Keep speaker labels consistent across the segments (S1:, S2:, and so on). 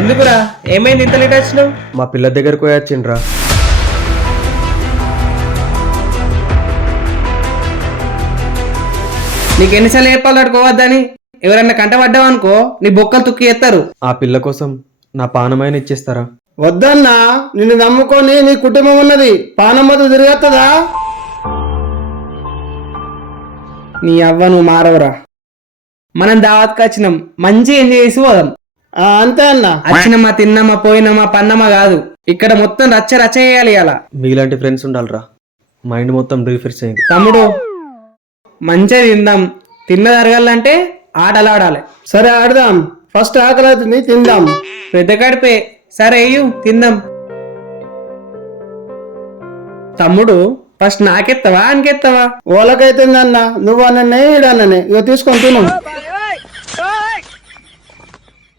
S1: ఎందుకురా? ఏమైంది ఇంత లేట్ వచ్చినావు?
S2: మా పిల్ల దగ్గరకు పోయొచ్చిండ్రా
S1: నీకు ఎన్నిసార్లు చెప్పాలి అడుకోవద్దని ఎవరైనా కంట పడ్డావు అనుకో నీ బొక్కలు తుక్కి ఎత్తారు.
S2: ఆ పిల్ల కోసం నా పానమైన ఇచ్చేస్తారా?
S3: వద్దన్నా నిన్ను నమ్ముకొని నీ కుటుంబం ఉన్నది. పానమ్మతో తిరిగేస్తుందా
S1: నీ అవ్వ నువ్వు మారవరా. మనం దావత్కి వచ్చినాం. మంచి ఎంజాయ్ చేసి పోదాం.
S3: అంతే అన్నా.
S1: వచ్చినమ్మా తిన్నమ్మా పోయినమ్మా పన్నమ్మా కాదు. ఇక్కడ మొత్తం రచ్చ రచ్చ చేయాలి అలా
S2: మీలాంటి ఫ్రెండ్స్ ఉండాలిరా. మైండ్ మొత్తం రీఫ్రెష్ అయింది.
S1: తమ్ముడు మంచిగా తిందాం. తిన్న జరగాలంటే ఆటలు ఆడాలి
S3: సరే ఆడదాం. ఫస్ట్ ఆకలి అవుతుంది తిందాం.
S1: పెద్ద కడిపే. సరే అయ్యు తిందాం. తమ్ముడు ఫస్ట్ నాకెత్తావా అనికెత్తావా
S3: ఓలకైతుందన్న. నువ్వు అన్ననే ఈడన్ననే. ఇక తీసుకొని తిను.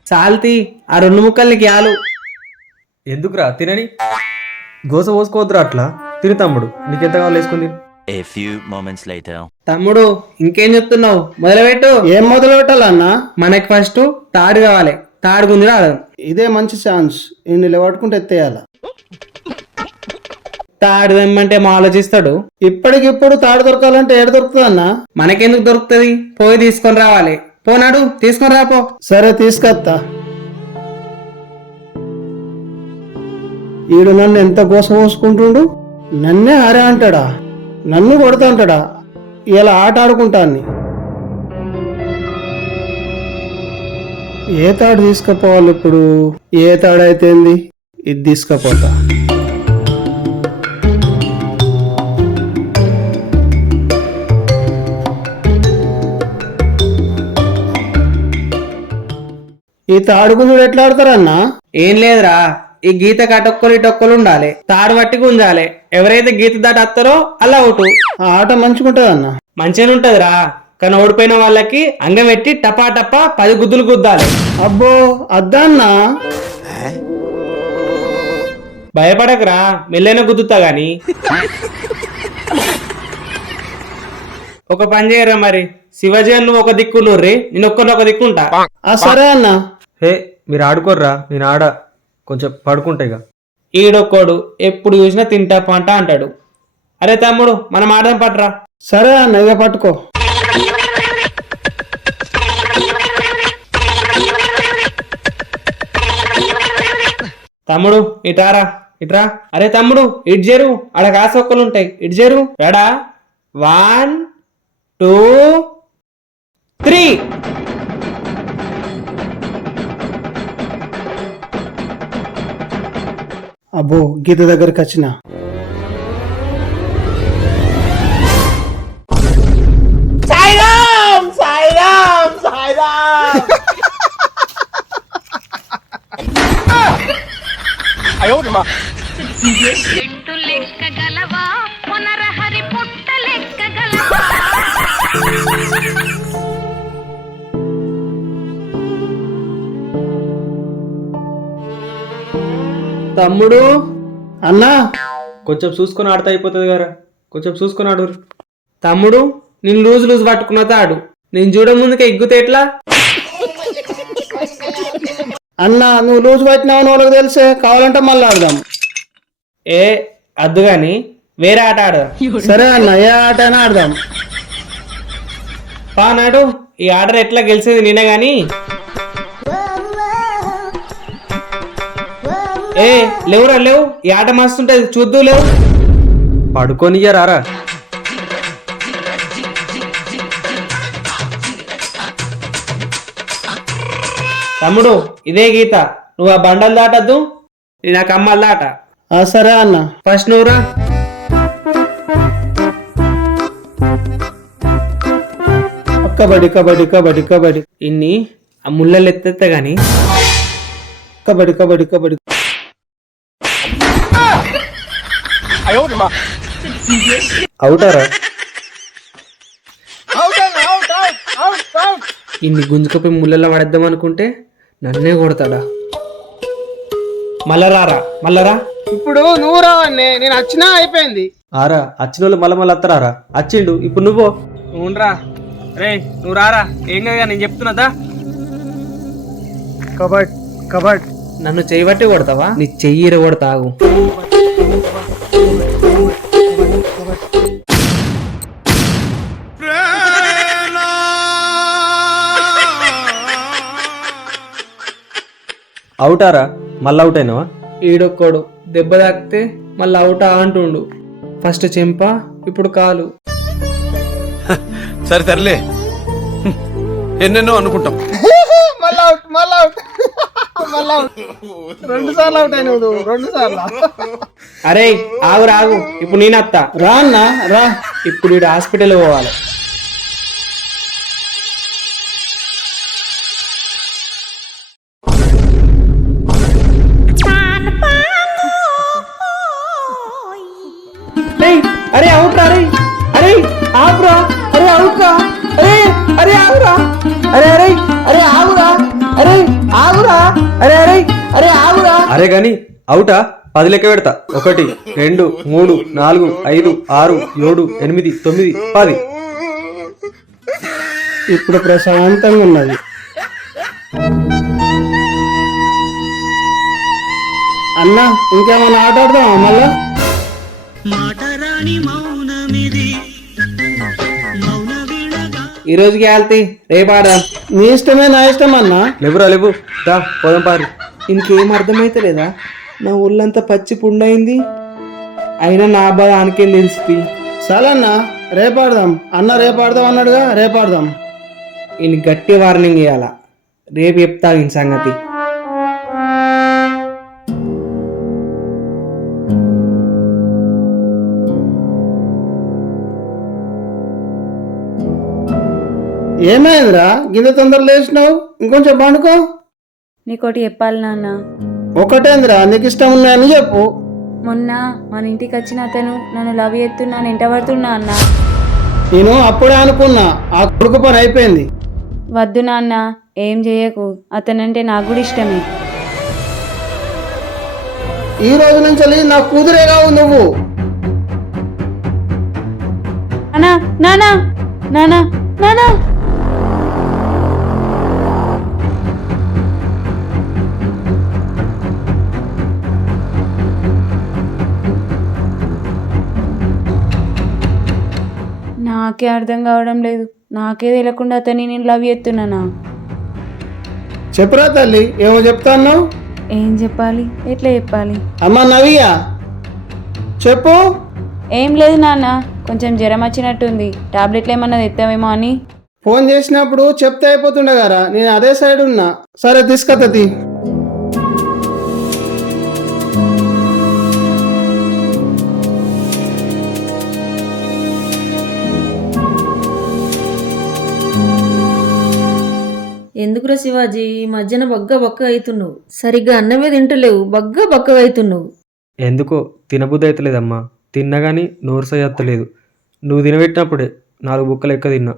S1: సాల్తీ ఆ రెండు ముక్కలు నీకు యాలు
S2: ఎందుకురా? తినని? గోస పోసుకోవద్దురా అట్లా. తిని తమ్ముడు నీకెంత కావాలి వేసుకుని.
S4: A few moments later.
S1: తమ్ముడు ఇంకేం చెప్తున్నావు? మొదలుపెట్టు.
S3: ఏం మొదలు పెట్టాలన్నా
S1: మనకి ఫస్ట్ తాడు కావాలి. తాడు గుంజి ఆడదాం.
S3: ఇదే మంచి ఛాన్స్. ఇండి పట్టుకుంటే ఎత్తేయాల?
S1: తాడు తెమ్మంటే మా ఆలోచిస్తాడు?
S3: ఇప్పటికిప్పుడు తాడు దొరకాలంటే ఏడు దొరుకుతుందన్నా?
S1: మనకెందుకు దొరుకుతుంది? పోయి తీసుకొని రావాలి. పోనాడు తీసుకొని రాపో.
S3: సరే తీసుకొస్తా. ఈడు నన్ను ఎంత కోసం పోసుకుంటుండు నన్నే అరే అంటాడా? నన్ను కొడతా అంటాడా? ఇలా ఆట ఆడుకుంటాన్ని. ఏ తాడు తీసుకుపోవాలి ఇప్పుడు? ఏ తాడు అయితేంది ఇది తీసుకుపోతా. ఈ తాడుకుందుడు ఎట్లా ఆడతారన్నా?
S1: ఏం లేదురా. ఈ గీత కటొక్కలు ఇటొక్కలు ఉండాలి. తాడు పట్టి గుంజాలి ఎవరైతే గీత దాటి వస్తారో అలా అవుటు
S3: ఆ ఆట మంచుకుంటుందన్నా
S1: మంచిగానే ఉంటదిరా కానీ ఓడిపోయిన వాళ్ళకి అంగం పెట్టి టపా టపా పది గుద్దులు గుద్దాలి.
S3: అబ్బో అద్దన్నా
S1: భయపడకురా. మెల్లైన గుద్దుతా గాని. ఒక పని చేయరా మరి? శివజీ నువ్వు ఒక దిక్కు నుర్రి నేను ఒక్కరిని ఒక దిక్కు ఉంటా
S3: ఆ సరే అన్నా.
S2: హే మీరు ఆడుకోర్రా నేను ఆడ కొంచెం పడుకుంటా ఇక
S1: ఈడొక్కడు ఎప్పుడు చూసినా తింటా పంట అంటాడు. అరే తమ్ముడు మనం ఆడదాం పట్రా.
S3: సరే అన్న ఇక పట్టుకో.
S1: తమ్ముడు ఇటారా ఇట్రా. అరే తమ్ముడు ఇటు చేరు ఆడ కాసు ఒక్కలు ఉంటాయి ఇటు చేరు రెడా. One two three.
S3: అబ్బో గీత దగ్గరికి వచ్చిన.
S5: చెట్టు లెక్కగలవా
S1: తమ్ముడు?
S3: అన్నా?
S2: కొంచెం చూసుకొని ఆడితే అయిపోతుంది కదా కొంచెం చూసుకొని ఆడు.
S1: తమ్ముడు నేను లూజ్ లూజ్ పట్టుకున్న తాడు. నేను చూడ ముందుకే ఎగ్గుతే ఎట్లా?
S3: అన్నా నువ్వు లూజ్ పట్టినావు వాళ్ళకి తెలిసే. కావాలంటే మళ్ళీ ఆడదాం.
S1: ఏ అద్దు గాని వేరే ఆట ఆడదాం.
S3: సరే అన్న ఏ ఆట అయినా ఆడదాం.
S1: పానాడు ఈ ఆర్డర్ ఎట్లా గెలిచేది నేనే గాని? ఏ లేవురా లేవు. ఈ ఆట మస్తుంటది చూద్దు లేవు.
S2: పడుకొని రారా
S1: తమ్ముడు ఇదే గీత. నువ్వు ఆ బండలు దాటద్దు నేను ఆ కమ్మలు దాట.
S3: సరే అన్న.
S1: ఫస్ట్ నువ్వురా.
S3: కబడ్డీ కబడ్డీ కబడ్డీ కబడ్డీ.
S1: ఇన్ని ఆ ముళ్ళలు ఎత్తేస్తే గాని.
S3: కబడ్డీ కబడ్డీ కబడ్డీ.
S2: అవుతారా?
S1: ఇన్ని గుంజుకపోయి ముళ్ళల్లో పడేద్దాం అనుకుంటే నన్నే కొడతాడా? మళ్ళరారా మళ్ళరా
S3: ఇప్పుడు నువ్వు రావన్నే నేను వచ్చినా అయిపోయింది.
S2: ఆరా వచ్చిన వాళ్ళు మళ్ళీ మళ్ళీ వస్తారా వచ్చిండు ఇప్పుడు నువ్వు
S1: నువ్వురా రే నువ్వు రారా? ఏం కదా నేను చెప్తున్నదా?
S3: Cupboard cupboard.
S1: నన్ను చెయ్యి బట్టి కొడతావా? నీ చెయ్యి కొడతాగు
S2: అవుటారా? మళ్ళీ అవుట్ అయినావా?
S1: ఈడొక్కడు. దెబ్బ తాకితే మళ్ళీ అవుటా అంటుండు. ఫస్ట్ చెంప ఇప్పుడు కాలు.
S6: సరే తరలే హ్మ్. ఎన్నెన్నో అనుకుంటాం.
S3: మళ్ళా అవుట్ మళ్ళా అవుట్. మళ్ళా అవుట్. రెండు సార్లు అవుట్ అయినావు నువ్వు రెండు సార్లు.
S1: అరే ఆగు రాగు ఇప్పుడు నేనత్తా.
S3: రా అన్న రా.
S1: ఇప్పుడు ఈడు హాస్పిటల్ పోవాలి. అరే
S2: గాని అవుటా? పది లెక్క పెడతా. ఒకటి రెండు మూడు నాలుగు ఐదు ఆరు ఏడు ఎనిమిది తొమ్మిది పది.
S3: ఇప్పుడు ప్రశాంతంగా ఉన్నది. అన్న ఇంకేమైనా ఆట ఆడదామా మళ్ళా?
S1: ఈ రోజుకి వెళ్తే రేపు ఆడదాం
S3: నీ ఇష్టమే నా ఇష్టం అన్న.
S2: లేవురా లేవు. దా పోదాం పారి.
S1: ఇంకేం అర్థమైతలేదా? నా ఒళ్ళంతా పచ్చి పుండైంది. అయినా నా బాధ ఆనకేం తెలిసి
S3: సరే అన్న రేపు ఆడదాం అన్న రేపు ఆడదాం అన్నాడుగా రేపు ఆడదాం
S1: ఈయన గట్టి వార్నింగ్ ఇవ్వాల రేపు చెప్తా ఈయన సంగతి.
S3: ఏమైందిరా? గింత తొందర లేచినావు? ఇంకొంచెం పండుకో.
S7: నీకోటి చెప్పాలి నాన్న.
S3: ఒకటేందిరా? నీకు ఇష్టం ఉన్నాయని చెప్పు.
S7: మొన్న మన ఇంటికి వచ్చిన అతను నన్ను లవ్ ఎత్తున్నాను ఎంట పడుతున్నా అన్న.
S3: నేను అప్పుడే అనుకున్నా ఆ కొడుకు పని అయిపోయింది.
S7: వద్దు నాన్న ఏం చేయకు. అతనంటే నాకు కూడా ఇష్టమే.
S3: ఈ రోజు నుంచి నా కూతురే కావు నువ్వు.
S7: నానా నానా నానా నానా నాకే అర్థం కావడం లేదు. నాకే తెలియకుండా అతన్ని నేను లవ్ చేస్తున్నానా?
S3: చెప్పురా తల్లి ఏమో చెప్తాను
S7: ఏం చెప్పాలి? ఎట్లా చెప్పాలి?
S3: అమ్మ నవ్య చెప్పు.
S7: ఏం లేదు నాన్న కొంచెం జ్వరం వచ్చినట్టుంది. టాబ్లెట్లు ఏమన్నా తెస్తావేమో అని.
S3: ఫోన్ చేసినప్పుడు చెప్తే అయిపోతుండే కదా నేను అదే సైడ్ ఉన్నా. సరే తీసుకత్తది
S8: ఎందుకురా శివాజీ? ఈ మధ్యన బగ్గ బక్క అవుతున్నావు సరిగ్గా అన్నమే తింటలేవు బగ్గ బక్క అవుతున్నావు
S2: ఎందుకో తినబుద్ధి అవుతలేదమ్మా తిన్నా కానీ నోరు సయ్యత్తలేదు నువ్వు తినబెట్టినప్పుడే నాలుగు బుక్కలు ఎక్క తిన్నా.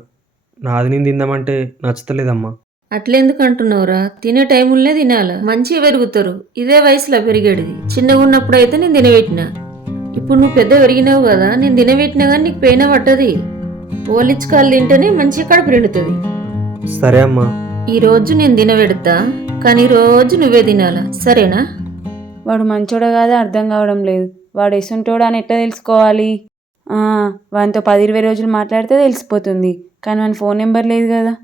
S2: నాది నేను తిందామంటే నచ్చుతలేదమ్మా.
S8: అట్లెందుకు అంటున్నావురా? తినే టైములనే తినాలా. మంచిగా పెరుగుతారు. ఇదే వయసులో పెరిగేది చిన్నగా ఉన్నప్పుడు అయితే నేను తినబెట్టిన. ఇప్పుడు నువ్వు పెద్ద పెరిగినావు కదా నేను తినబెట్టినా కానీ నీకు పెయిన పట్టది. ఓలిచ్చుకాలు తింటేనే మంచిగా కడుపు నిండుతుంది.
S2: సరే అమ్మా.
S8: ఈ రోజు నేను తినబెడతా కానీ రోజు నువ్వే తినాలా? సరేనా?
S7: వాడు మంచోడా కాదా అర్థం కావడం లేదు. వాడు ఎసుంటోడా అని ఎట్లా తెలుసుకోవాలి? ఆ, వానితో పది ఇరవై రోజులు మాట్లాడితే తెలిసిపోతుంది. కానీ వాని ఫోన్ నెంబర్ లేదు కదా.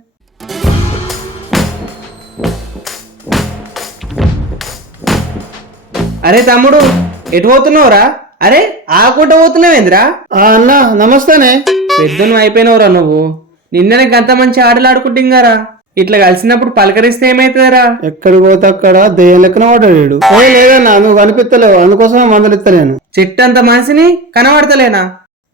S1: అరే తమ్ముడు ఎటు పోతున్నావురా? అరే ఆకుంట పోతున్నావేంద్రా?
S3: ఆ అన్న నమస్తేనే.
S1: పెద్దను అయిపోయినవురా నువ్వు. నిన్ననే గంత మంచి ఆటలు ఆడుకుంటుంగారా? ఇట్లా కలిసినప్పుడు పలకరిస్తే ఏమైతుందిరా?
S3: ఎక్కడికి పోతే అక్కడ దెయ్యం లెక్కన వాడాడు ఏ లేదన్నా నువ్వు కనిపిస్తలేవు. అందుకోసం మందలు ఇస్తా నేను
S1: చెట్టు అంత మనిషిని కనబడతలేనా?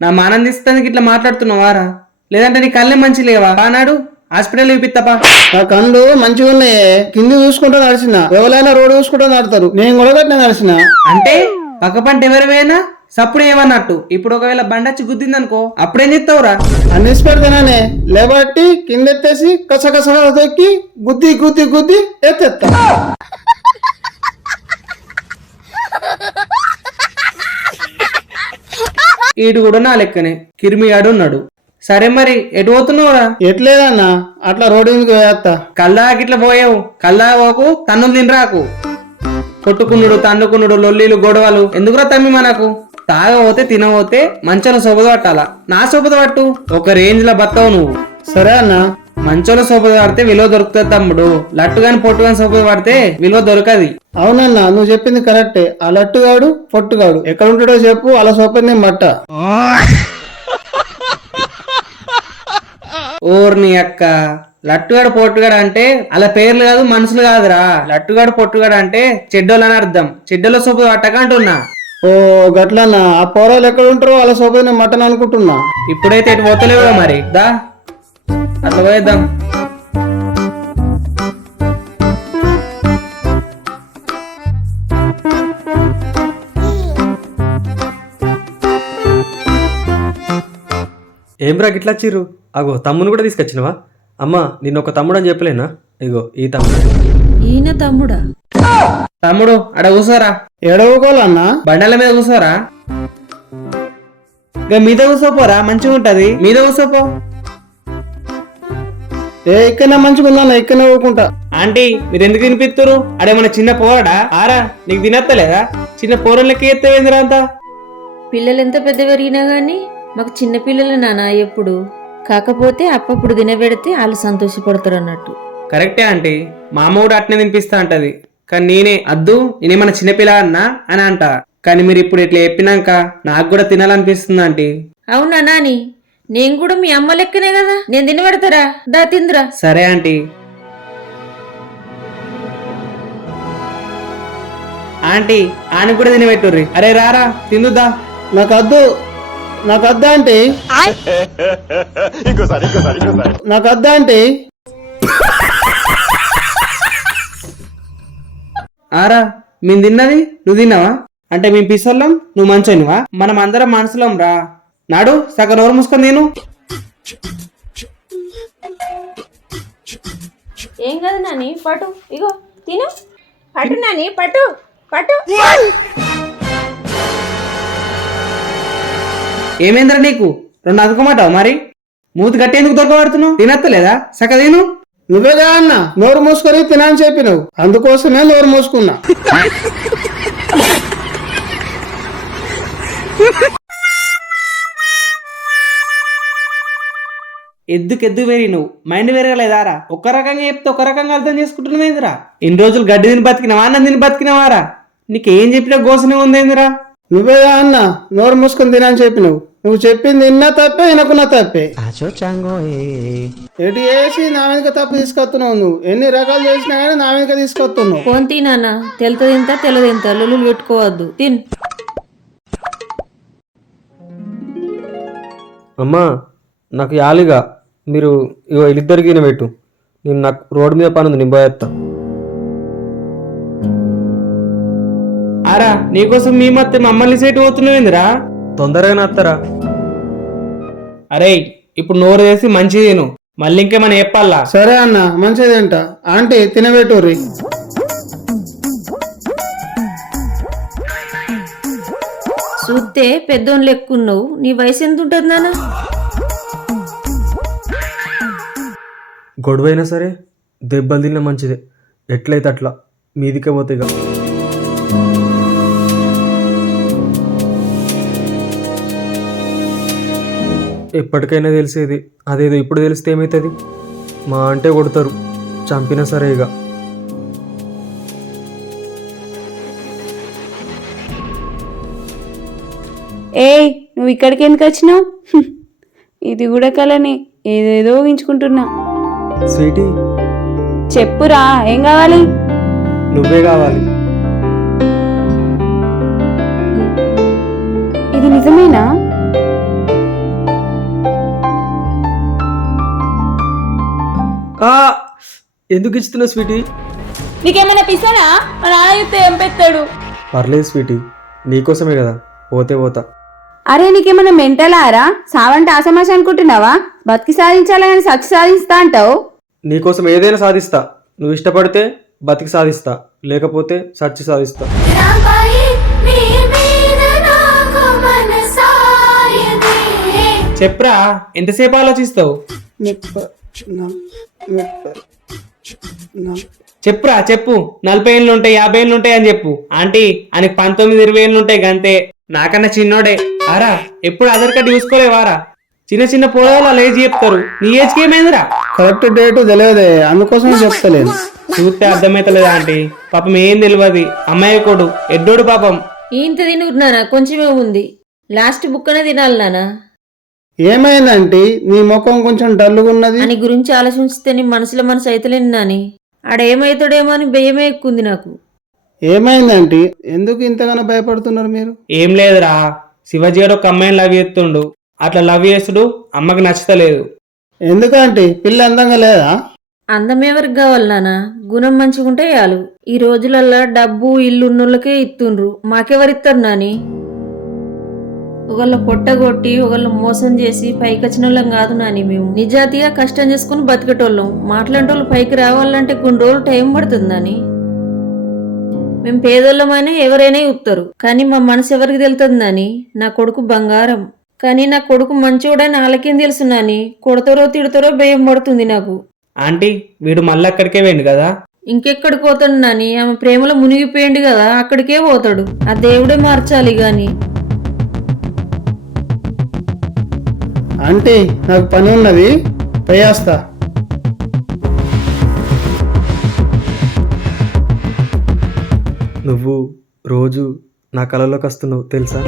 S1: నా మానం తీస్తానికి ఇట్లా మాట్లాడుతున్నావారా? లేదంటే నీ కళ్ళే మంచి లేవా? ఆనాడు హాస్పిటల్ చూపిస్తాపా
S3: నా కళ్ళు మంచిగా ఉన్నాయే. కింది చూసుకుంటూ నడిచిన. ఎవరైనా రోడ్డు చూసుకుంటూ నడతారు. నేను కూడా నడిచిన.
S1: అంటే పక్క పంట ఎవరివైనా సప్పుడు ఏమన్నట్టు. ఇప్పుడు ఒకవేళ బండచ్చి గుద్దిందనుకో అప్పుడేం చెప్తావురా
S3: అన్నిసి పెడతానే లేబట్టి కింద ఎత్తేసి కస కస తొక్కి గుద్ది గుద్ది గుద్ది ఎత్తెత్తా.
S1: ఈడు కూడా నా లెక్కనే. కిరిమిగాడు ఉన్నాడు. సరే మరి ఎటు పోతున్నావురా?
S3: ఎట్లేదన్నా? అట్లా రోడ్డు మీదకి వేస్తా
S1: కల్లా గిట్ల పోయావు. కల్లా పోకు తన్నులు తినరాకు. కొట్టుకునుడు తన్నుకునుడు లొల్లీలు గొడవలు. ఎందుకురా తమ్మి మనకు? తాగపోతే తినబోతే మంచోళ్ళ సోపద పట్టాలా? నా సోపద పట్టు. ఒక రేంజ్లో బతావు నువ్వు.
S3: సరే అన్న.
S1: మంచోళ్ళ సోపద పడితే విలువ దొరుకుతుంది తమ్ముడు. లట్టు గాని పొట్టు గాని సోపద పడితే విలువ దొరకది.
S3: అవునన్నా నువ్వు చెప్పింది కరెక్టే. ఆ లట్టుగాడు పొట్టుగాడు. ఎక్కడ ఉంటాడో చెప్పు అలా సోపని మట్ట.
S1: ఓర్ని అక్క. లట్టుగాడు పొట్టుగాడు అంటే అలా పేర్లు కాదు మనుషులు కాదురా. లట్టుగాడు పొట్టుగాడు అంటే చెడ్డోళ్ళని అర్థం. చెడ్డోళ్ళ సోపద పట్టక అంటున్నా.
S3: ఓ గట్లన్నా ఆ పోరాలు ఎక్కడ ఉంటారో అలా సోపని మటన్ అనుకుంటున్నా.
S1: ఇప్పుడైతే ఎటు పోతలేవుగా మరి. దా. అట్లా పోయేద్దాం.
S2: ఏం రా గిట్లా వచ్చిర్రు? అగో తమ్ముని కూడా తీసుకొచ్చినవా? అమ్మా నిన్న ఒక తమ్ముడు అని చెప్పలేనా? ఇగో ఈ తమ్ముడు.
S8: ఈయన తమ్ముడా?
S1: తమ్ముడు అడ కూసోరా.
S3: ఎడవుకోవాలన్నా
S1: బండల మీద కూసోరా. ఇక మీద కూసోపోరా మంచిగా ఉంటది. మీద కూసోపో.
S3: ఏ ఇక్కడనే మంచిగా ఉందన్న ఇక్కడనే ఊరుకుంటా.
S1: ఆంటీ మీరు ఎందుకు తినిపిస్తురు అడేమన్నా చిన్న పోరాడా? ఆరా నీకు తినత్తలేదా? చిన్న పోరం లెక్క ఎత్తవేందిరా అంతా?
S8: పిల్లలు ఎంత పెద్ద పెరిగినా గానీ మాకు చిన్న పిల్లలు నాన్న ఎప్పుడు? కాకపోతే అప్పప్పుడు తినబెడితే వాళ్ళు సంతోషపడతారు అన్నట్టు
S1: కరెక్టే ఆంటీ. మా అమ్మ కూడా అట్నే తినిపిస్తా అంటది. కానీ నేనే అద్దు నేనేమన్నా చిన్నపిల్ల అన్నా అని అంట. కానీ మీరు ఇప్పుడు ఇట్లా చెప్పినాక నాకు కూడా తినాలనిపిస్తుంది ఆంటీ.
S8: అవునా నాని? నేను కూడా మీ అమ్మ లెక్కనే కదా? నేను తినబెడతారా? దా తిందురా.
S1: సరే ఆంటీ. ఆంటీ ఆని కూడా తినబెట్టుర్రి అరే రారా తిందుదా?
S3: నాకు అద్దు. నాకు అద్దా అంటే? నాకు అద్దా అంటే?
S1: ఆరా మేము తిన్నది? నువ్వు తిన్నావా? అంటే మేము పిసోళ్ళం నువ్వు మంచోనివా? మనం అందరం మనసులం రా. నాడు సగం నోరు మూసుకొని తిను.
S8: ఏం కాదు నాని పటు ఇగో తిను. పటు నాని పటు పటు
S1: ఏమేంద్రా నీకు? రెండు అందుకోమంటావు మరి? మూతి గట్టి ఎందుకు దొరకబడుతున్నావు? తినత్తలేదా? తిను.
S3: నువ్వేగా అన్న నోరు మూసుకొని తినని చెప్పినావు. అందుకోసమే నోరు మూసుకున్నా.
S1: ఎద్దుకు ఎద్దు వేరి నువ్వు మైండ్ వేరగలేదారా? ఒక రకంగా చెప్తే ఒక రకంగా అర్థం చేసుకుంటున్నావేందిరా? ఇన్ని రోజులు గడ్డి తిని బతికినావా అన్నం తిని బతికినావారా? నీకు ఏం చెప్పినా గోసనే ఉందేందిరా?
S3: నువ్వేగా అన్న? నోరు మూసుకొని తినని చెప్పినావు. నువ్వు చెప్పింది విన్నా తప్పే వినకున్నా తప్పే. ఎటు చేసి నా వెనుక తప్పు తీసుకొస్తున్నావు నువ్వు? ఎన్ని రకాలు చేసినా కానీ నా వెనుక తీసుకొస్తున్నావు.
S8: ఫోన్ తినానా తెలత తింతా తెల్ల తింతా లొల్లులు పెట్టుకోవద్దు. తిన్.
S2: అమ్మా నాకు యాలిగా మీరు ఇగో వీళ్ళిద్దరికి తినబెట్టు నేను నాకు రోడ్డు మీద పని ఉంది నేను
S1: ఆరా నీకోసం మీ మత్తే మమ్మల్ని సేటు పోతున్నావేందిరా
S2: తొందరగా వస్తారా
S1: అరే ఇప్పుడు నోరు వేసి మంచిది తిను. మళ్ళీ ఇంకేమైనా చెప్పాలా?
S3: సరే అన్న మంచిదేంట ఆంటీ తినబెట్టుర్రి.
S8: చూస్తే పెద్దోళ్ళు లెక్కున్నావు. నీ వయసు ఎంత ఉంటుంది నాన్న?
S2: గొడవైనా సరే దెబ్బలు తిన్న మంచిదే. ఎట్లయితే అట్లా మీదికే పోతే ఇక. ఎప్పటికైనా తెలిసేది. అదేదో ఇప్పుడు తెలిస్తే ఏమవుతుంది మా అంటే కొడతారు. చంపినా సరే ఇక.
S7: ఏయ్ నువ్వు ఇక్కడికి ఎందుకు వచ్చినావు. ఇది కూడా కలనే ఏదేదో ఊహించుకుంటున్నా.
S2: స్వీటీ?
S7: చెప్పురా ఏం కావాలి?
S2: నువ్వే కావాలి.
S7: ఇది నిజమేనా?
S2: ఎందుకు ఇస్తున్నావు స్వీటీ?
S7: నీకేమైనా పిసానా? మా నాన్న చూస్తే ఏం పెత్తాడు
S2: పర్లేదు స్వీటీ. నీకోసమే కదా. పోతే పోతా.
S7: అరే నీకేమైనా మెంటలారా సావంటే ఆసమాస అనుకుంటున్నావా? బతికి సాధించాలని సచ్చి సాధిస్తా అంటావు.
S2: నీకోసం ఏదైనా సాధిస్తా. నువ్వు ఇష్టపడితే బతికి సాధిస్తా. లేకపోతే సచ్చి సాధిస్తా.
S1: చెప్పరా ఎంతసేపు ఆలోచిస్తావు? చెప్పురా చెప్పు. నలభై ఏళ్ళు ఉంటాయి యాభై ఏళ్ళు ఉంటాయి అని చెప్పు. ఆంటీ ఆయనకి పంతొమ్మిది ఇరవై ఏళ్ళు ఉంటాయి గంతే. నాకన్నా చిన్నోడే. ఆరా ఎప్పుడు ఆధార్ కార్డు చూసుకోలేవారా చిన్న చిన్న పోరాలు అలా ఏజ్ చెప్తారు. నీ ఏజ్కి ఏమైందిరా?
S3: కరెక్ట్ డేటు తెలియదే. అందుకోసం చెప్తలేను.
S1: చూస్తే అర్థమైతలేదా ఆంటీ? పాపం ఏం తెలియదు అమ్మాయి కొడు. ఎడ్డోడు పాపం.
S8: ఇంత తినుకున్నానా కొంచెమే ఉంది. లాస్ట్ బుక్కనే తినాలి నానా?
S3: ఏమైందంటే నీ ముఖం కొంచెం డల్లుగా ఉన్నది.
S8: అని గురించి ఆలోచిస్తే నీ మనసులో మనసు అయితలేను నాని. ఆడేమవుతాడేమో అని భయమే ఎక్కుంది నాకు.
S3: ఏమైందంటే ఎందుకు ఇంతగానో భయపడుతున్నారు మీరు?
S1: ఏం లేదురా. శివజీ గారు ఒక అమ్మాయిని లవ్ చేస్తుండు. అట్లా లవ్ చేసుడు అమ్మకి నచ్చతలేదు.
S3: ఎందుకంటే పిల్ల అందంగా లేదా?
S8: అందం ఎవరికి కావాలి నాన్న గుణం మంచిగుంటే చాలు. ఈ రోజులల్లా డబ్బు ఇల్లు ఉన్నోళ్ళకే ఇస్తుండ్రు మాకెవరిస్తారు నాని? ఒకళ్ళ పొట్టగొట్టి ఒకళ్ళు మోసం చేసి పైకి వచ్చిన వాళ్ళం కాదు నాని మేము. నిజాతిగా కష్టం చేసుకుని బతికేటోళ్ళం. మాట్లాడేటోళ్ళు పైకి రావాలంటే కొన్ని రోజులు టైం పడుతుంది నాని. మేము పేదోళ్ళమైనా ఎవరైనా ఇస్తారు కానీ మా మనసు ఎవరికి తెలుస్తుంది నాని? నా కొడుకు బంగారం. కానీ నా కొడుకు మంచోడని వాళ్ళకేం తెలుసు నాని? కొడతారో తిడతారో భయం పడుతుంది నాకు.
S1: ఆంటీ వీడు మళ్ళీ అక్కడికే పోయిండు కదా?
S8: ఇంకెక్కడికి పోతాడు నాని? ఆమె ప్రేమలో మునిగిపోయింది కదా అక్కడికే పోతాడు. ఆ దేవుడే మార్చాలి గాని.
S3: అంటే నాకు పని ఉన్నది పోయేస్తా
S2: నువ్వు రోజు నా కళలోకి వస్తున్నావు తెలుసా?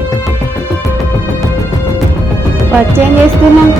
S7: చేస్తున్నావు?